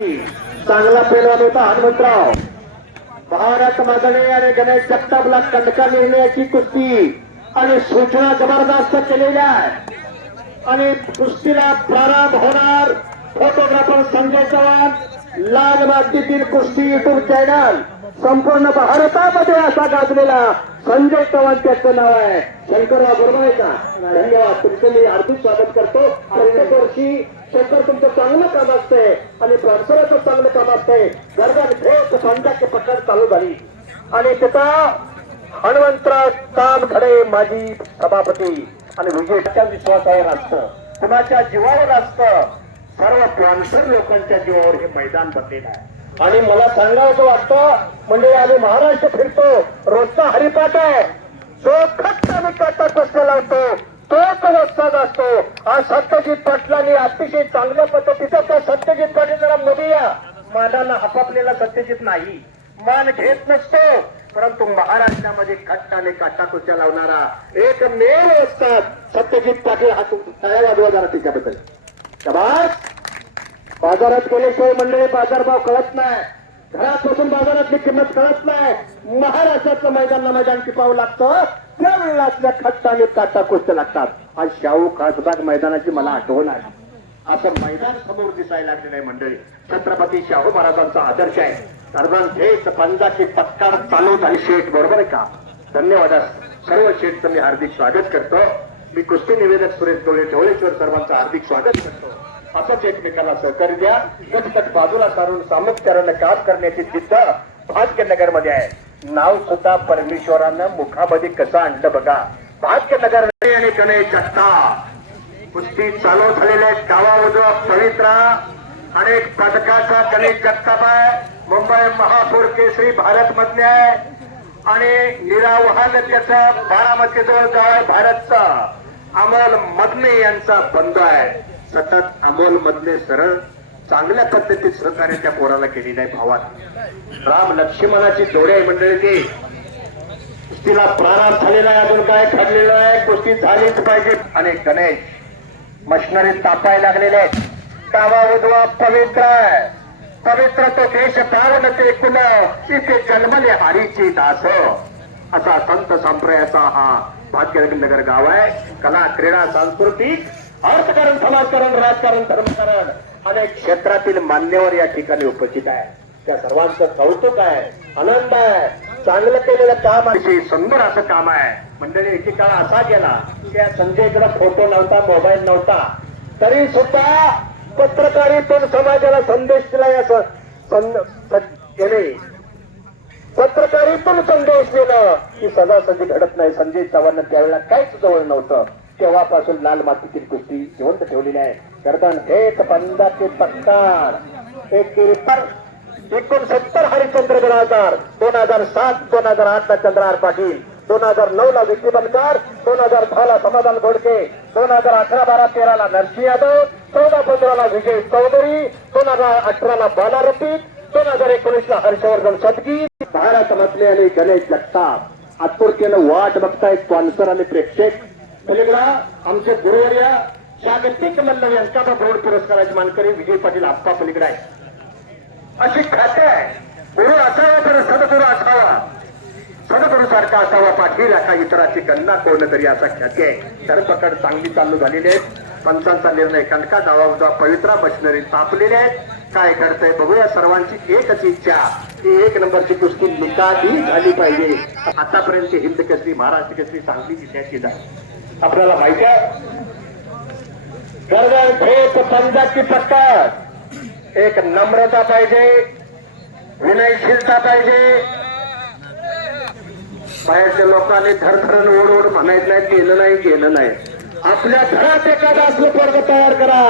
चांगला पेलवान होता हनुमंतराव. भारत मागणे आणि गणेश जगतापला कंडका निर्णयाची कुस्ती आणि सूचना जबरदस्त केलेल्या आहे. आणि कुस्तीला प्रारंभ होणार फोटोग्राफर संजय चव्हाण. लाल मातीतील कुस्ती युट्यूब चॅनल संपूर्ण भारतामध्ये असा गाजलेला संजय चव्हाण त्याचं नाव आहे. शंकरराव बरोबर आहे का? धन्यवाद. तुमचं मी हार्दिक स्वागत करतो. प्रत्येक वर्षी शंकर तुमचं चांगलं काम असतंय आणि प्रांसराचं चांगलं काम असतंय. गरजा भेट संध्याची प्रकार चालू झाली. आणि तिथं हनुमंतराव तामखडे माजी सभापती आणि विजयच्या विश्वासावर असतं कुणाच्या जीवावर असतं? सर्व प्रांसर लोकांच्या जीवावर हे मैदान बनलेलं आहे. आणि मला सांगायचं वाटतं म्हणजे आम्ही महाराष्ट्र फिरतो. रोजचा हरिपाठ आहे. जो खट्ट आणि काटा प्रश्न लावतो तोच वस्ताद असतो आज सत्यजित पाटलांनी अतिशय चांगल्या पद्धतीचं त्या सत्यजित पाटील जरा मध्ये या. मानाला आपापलेला सत्यजित नाही. मान घेत नसतो. परंतु महाराष्ट्रामध्ये खट्टाने आणि काटाकुच्या लावणारा एकमेव असतात सत्यजित पाटील हा तयार वाजवा जरा तिच्याबद्दल शबास! बाजारात गेल्याशिवाय मंडळी बाजारभाव कळत नाही. घरात बसून बाजारातली किंमत कळत नाही. महाराष्ट्रातलं मैदानला मैदान टिपावं लागतं. आणि काटा कुस्त्या लागतात आज शाहू खासबाग मैदानाची मला आठवण आहे. असं मैदान समोर दिसायला लागलेलं आहे मंडळी. छत्रपती शाहू महाराजांचा आदर्श आहे. सर्वां थेट पंजाची पत्कार चालू झाली शेठ बरोबर आहे का? धन्यवाद. सर्व शेठचं मी हार्दिक स्वागत करतो. मी कुस्ती निवेदक सुरेश डोळे ढवळेश्वर सर्वांचं हार्दिक स्वागत करतो. असंच एकमेकांना सहकार्य द्या. गटगट बाजूला सारून सामर्थ्यानं काम करण्याची जिद्द भाग्यनगरमध्ये आहे. नाव सुद्धा परमेश्वरानं मुखामध्ये कसं आणलं बघा. भाग्यनगर आणि गणेश जगता कुस्ती चालू झालेल्या गावामधून पवित्रा आणि एक पदकाचा गणेश जगताप आहे मुंबई महापौर केसरी भारत मधले आहे आणि निरावहान त्याचा बारामती जवळ गाव आहे भारतचा अमोल मदने यांचा बंद आहे. सतत अमोल मदने सरळ चांगल्या पद्धतीत सहकार्य त्या पोराला केली नाही भावात. राम लक्ष्मणाची जोडी आहे मंडळी तिला कुस्तीला झालेला आहे अजून काय ठरलेलं आहे? गोष्टी झालीच पाहिजे. आणि गणेश मशिनरी तापायला लागलेले आहेत. कावा पवित्र आहे. पवित्र तो देश पावन ते कुल इथे जन्मले हरीची दास. असा संत संप्रदायाचा हा भाग्यनगर गाव आहे. कला क्रीडा सांस्कृतिक अर्थकारण समाजकारण राजकारण धर्मकारण अनेक क्षेत्रातील मान्यवर या ठिकाणी उपस्थित आहे त्या सर्वांचं कौतुक आहे आनंद आहे. चांगलं केलेलं काम आहे सुंदर असं काम आहे. मंडळी एकेकाळ असा गेला त्या संजयकडे फोटो नव्हता मोबाईल नव्हता. तरी सुद्धा पत्रकारितून समाजाला संदेश दिला या स- पत्रकारितून संदेश दिला की सदासदी घडत नाही. संजय चव्हाण त्यावेळेला काहीच जवळ नव्हतं. तेव्हापासून लाल मातीतील कुस्ती जिवंत ठेवलेली आहे. गर्दन एक पंधाचे पत्कार. एक एकोणसत्तर हरिश्चंद्र बिराजदार दोन हजार सात दोन हजार आठ ला चंद्रहार पाटील दोन हजार नऊ ला विकी बनकर दोन हजार दहा ला समाधान घोडके दोन हजार अठरा बारा तेरा ला नरसिंह यादव चौदा पंधरा ला विजय चौधरी दोन हजार अठरा ला बाला रफीक दोन हजार एकोणीस ला हर्षवर्धन सदगी. भारत मधले आणि गणेश जगताप आत्पुरतेनं वाट बघताय स्पॉन्सर आणि प्रेक्षक. पलीकडा आमचे गुरुवर्य जागतिक मल्ल यांचा बोर्ड पुरस्काराचे मानकरी विजय पाटील आप्पा पलीकडे आहे अशी खाते आहे. गुरु असावा तर सदगुरु असावा. सदगुरु सारखा असावा पाठीला इतराची गणना कोण तरी असा ख्याती आहे. धरपकड चांगली चालू झालेली आहे पंचांचा निर्णय कणका उजा पवित्रा मशिनरी तापलेले आहेत. काय घडतंय बघूया सर्वांची एकच इच्छा. की एक नंबरची कुस्ती निकाली झाली पाहिजे. आतापर्यंत हिंद केसरी महाराष्ट्र केसरी सांगली जिल्ह्याची झाली आपल्याला माहिती आहे? गर्दन पंजाबची पट्टा एक नम्रता पाहिजे विनयशीलता पाहिजे. बाहेरच्या लोकांनी धरधरण ओढ ओढ म्हणायचं नाही केलं नाही केलं नाही. आपल्या घरात एखादा असलं वर्ग तयार करा.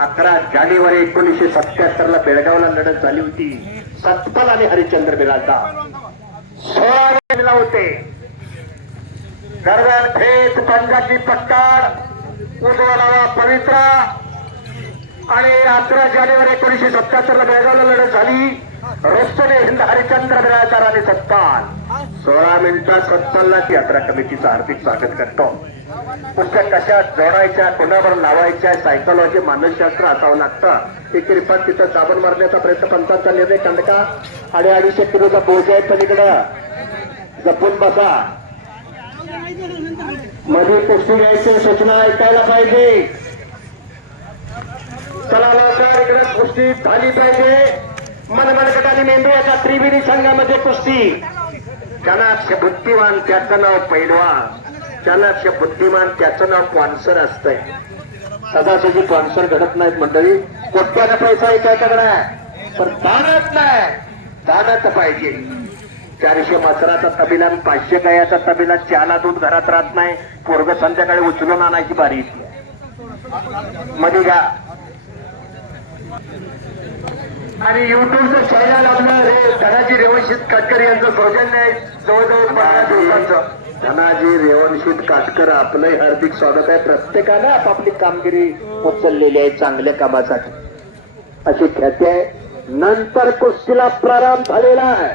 अकरा जानेवारी एकोणीसशे सत्याहत्तर ला बेळगावला लढत झाली होती. सतपाल आणि हरिश्चंद्र बिराजदा सोळा होते. दरम्यान भेद पंजाबी पट्टार उजवाला पवित्रा आणि अकरा जानेवारी एकोणीशे सत्याहत्तर ला बेळगावला लढत झाली. रोस्तने हिंद हरिचंद्र बिराजदार आणि सत्तान सोळा मिनिटात सत्ताला यात्रा कमिटीचं हार्दिक स्वागत करतो. पुस्तक कशा जोडायच्या कोणावर लावायच्या सायकोलॉजी मानसशास्त्र असावं लागतं एक रिपात तिथं साबण मारण्याचा प्रयत्न पंचांचा निर्णय कंदका आणि अडीचशे किलोचा पोहोच आहे पलीकडं. जपून बसा. मध्ये कुस्ती घ्यायची सूचना ऐकायला पाहिजे. चला इकडे कुस्ती झाली पाहिजे. मनमनकट आणि मेंदू याच्या त्रिवेणी संघामध्ये कुस्ती. चाणाक्ष बुद्धिमान त्याचं नाव पैलवान. चाणाक्ष बुद्धिमान त्याचं नाव स्पॉन्सर असतंय. सदासजी स्पॉन्सर घडत नाहीत मंडळी. कोट्याचा पैसा ऐकायचा आहे. पण दानच नाही. दानच पाहिजे. चारशे मसराचा तबिला पाचशे गायाचा तबिला चाला दूध घरात राहत नाही. पोरग संध्याकाळी उचलून आणायची बारी मध्ये घ्या आणि युट्यूबचं शैला लावलं हे धनाजी रेवणशीत काटकर यांचं सौजन्य आहे. जवळजवळ पंधरा दिवसांचं. धनाजी रेवणशीत काटकर आपलंही हार्दिक स्वागत आहे. प्रत्येकानं आपापली कामगिरी उचललेली आहे चांगल्या कामासाठी. अशी ख्याती आहे. नंतर कुस्तीला प्रारंभ झालेला आहे.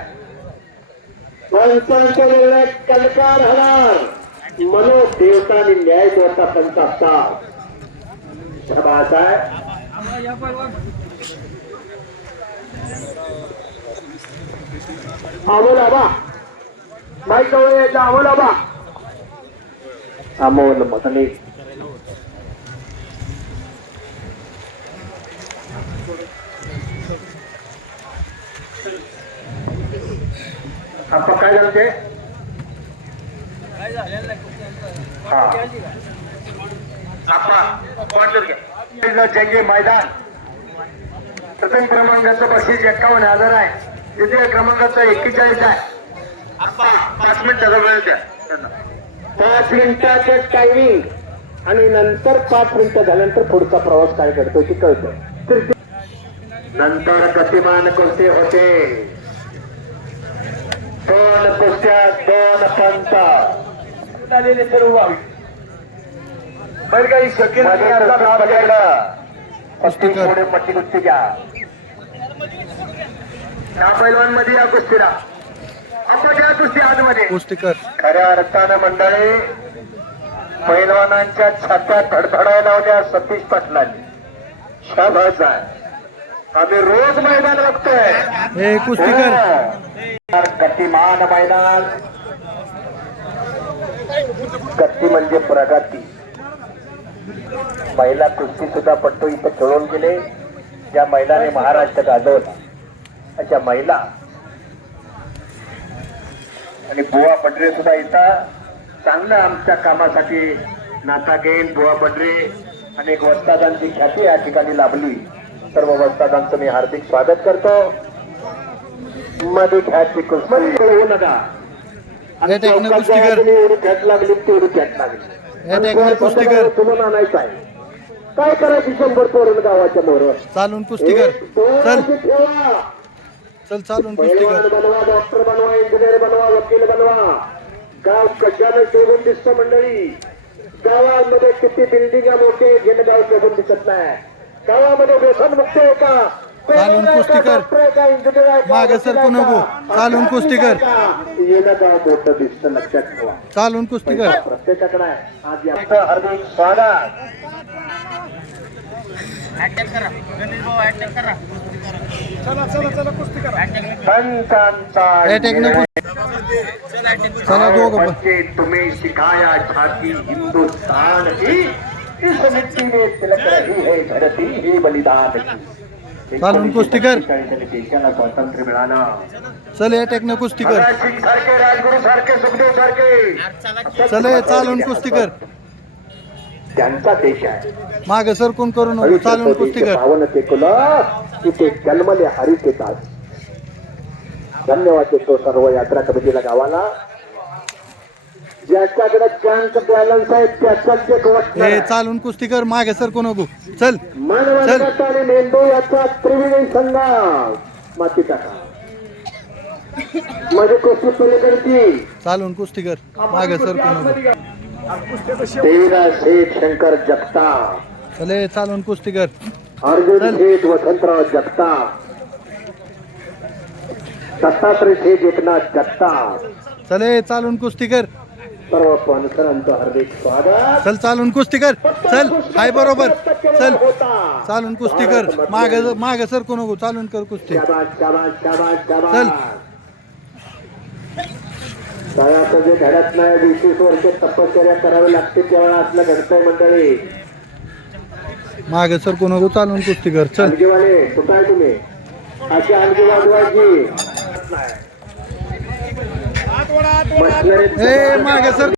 कलकार हलार मनो देवता आणि न्याय देवता पंचा साहेब शाबास आहे अमोल आबा माईक जवळ यायचा अमोल आबा अमोल मधले आपण काय झालं ते हा आपा जंगे मैदान प्रथम क्रमांकाचं बक्षीस एकावन्न हजार आहे. द्वितीय क्रमांकाचं एक्केचाळीस आहे. पाच मिनिटाचा वेळ द्या. पाच मिनिटाचं टायमिंग आणि नंतर पाच मिनिटं झाल्यानंतर पुढचा प्रवास काय करतो ते कळतं. नंतर गतिमान कुस्ती होते. दोन कुस्त्या दोन पंत. आलेले सर्व बरं काही शक्य पस्तीस पुढे पट्टी कुस्ती घ्या. या पैलवानमध्ये या कुस्तीला आपण या कुस्ती आतमध्ये. पुस्तिकर खऱ्या अर्थानं मंडळी पैलवानांच्या छात्या धडधडायला लावल्या सतीश पाटलांनी. आहे आम्ही रोज मैदान बघतोय. कुस्तीकर. गतिमान मैदान. गती म्हणजे प्रगती. महिला कुस्ती सुद्धा पट्टू इथं खेळून गेले. ज्या महिलाने महाराष्ट्र गाजवला. अशा महिला. आणि बुवा पटरे सुद्धा इथं. चांगलं आमच्या कामासाठी नाता घेईल बुवा पटरे अनेक वस्तादांची ख्याती या ठिकाणी लाभली. सर्व वस्तादांचं मी हार्दिक स्वागत करतो. मध्ये ख्याती कुस्ती होऊ नका. हे टेकणं कुस्तीकर. एवढी ख्यात लागली तेवढी ख्यात लागली. हे टेकणं कुस्तीकर. तुला आणायचं आहे. काय करायची शंभर तोरण गावाच्या मोर चालून कुस्तीकर चल. चल चालून पैलवान कुस्तीकर बनवा डॉक्टर बनवा इंजिनियर बनवा वकील बनवा. गाव कशानं शोधून दिसतं मंडळी? गावामध्ये किती बिल्डिंग मोठे घेणं गाव शोधून दिसत नाही. गावामध्ये व्यसन मुक्त आहे का? चालून कुस्ती कर. मागं सरकू नको. चालून कुस्ती कर. येणं गाव मोठं दिसतं लक्षात ठेवा. चालून कुस्तीकर प्रत्येकाकडे आहे. आज याचं हार्दिक स्वागत. चला दोघं तुम्हें सिखाया छाती हिंदुस्तान की इस मिट्टी में तिलक रही है धरती ही बलिदान की. चालून कुस्ती कर. एकोणीसशे देशाला स्वातंत्र्य मिळालं. चल हे टेकणं कुस्तीकर भगतसिंग सारखे राजगुरू सारखे सुखदेव सारखे चल हे चालून कुस्तीकर त्यांचा देश आहे. माग सरकून करू नको चालून कुस्तीकर पावन ते कुला तिथे जन्मले हरित येतात धन्यवाद देतो सर्व यात्रा कमिटीला गावाला. ज्याच्याकडे चान्स बॅलन्स आहे त्याचाच एक वाटणार हे चालून कुस्तीकर मागे सरकू नको चल मनवंत आणि मेंदू याचा त्रिवेणी संघ माती टाका. मध्ये कुस्ती पलीकडची चालून कुस्तीकर मागे सरकू नको तेरा शेठ शंकर जगताप. चल चालून कुस्तीकर अर्जुन. शेठ वसंतराव जगताप दत्तात्रय शेठ एकनाथ जगताप चले चालून कुस्ती कर. सर्व पणकरांचं हार्दिक स्वागत. चल चालून कुस्ती कर. चल हाय बरोबर. चल चालून कुस्ती कर. माग माग सरकू नको चालून कर कुस्ती. चल. तळाचं जे घडत नाही वीस वर्ष तपश्चर्या करावी लागते तेव्हा असलं घडतंय मंडळी. माग सरकू नको चालून कुस्ती कर चल. ए माग सर.